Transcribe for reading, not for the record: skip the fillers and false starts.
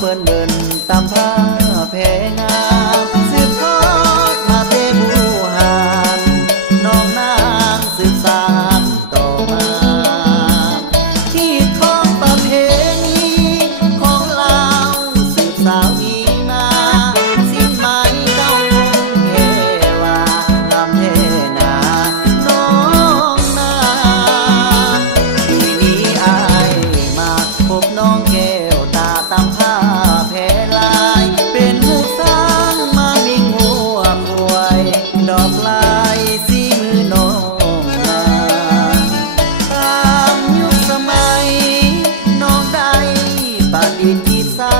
เปิ้นเบิ่นตามผ้าแพงามสืบทอดมาเทบูหานน้องนางสืบสานต่อมาที่ของประเพณีของลาวสืบสาวอีมาสิ้นไม้เก้าคงเทวางามเทนาน้องนาปีนี้อายมาพบน้องแก้วตาตามผ้าแพลายเป็นผู้สร้างมามิ่งหัวควยดอกลายสีมือน้องนาตามยุคสมัยน้องได้ประดิษฐ์คิดสร้า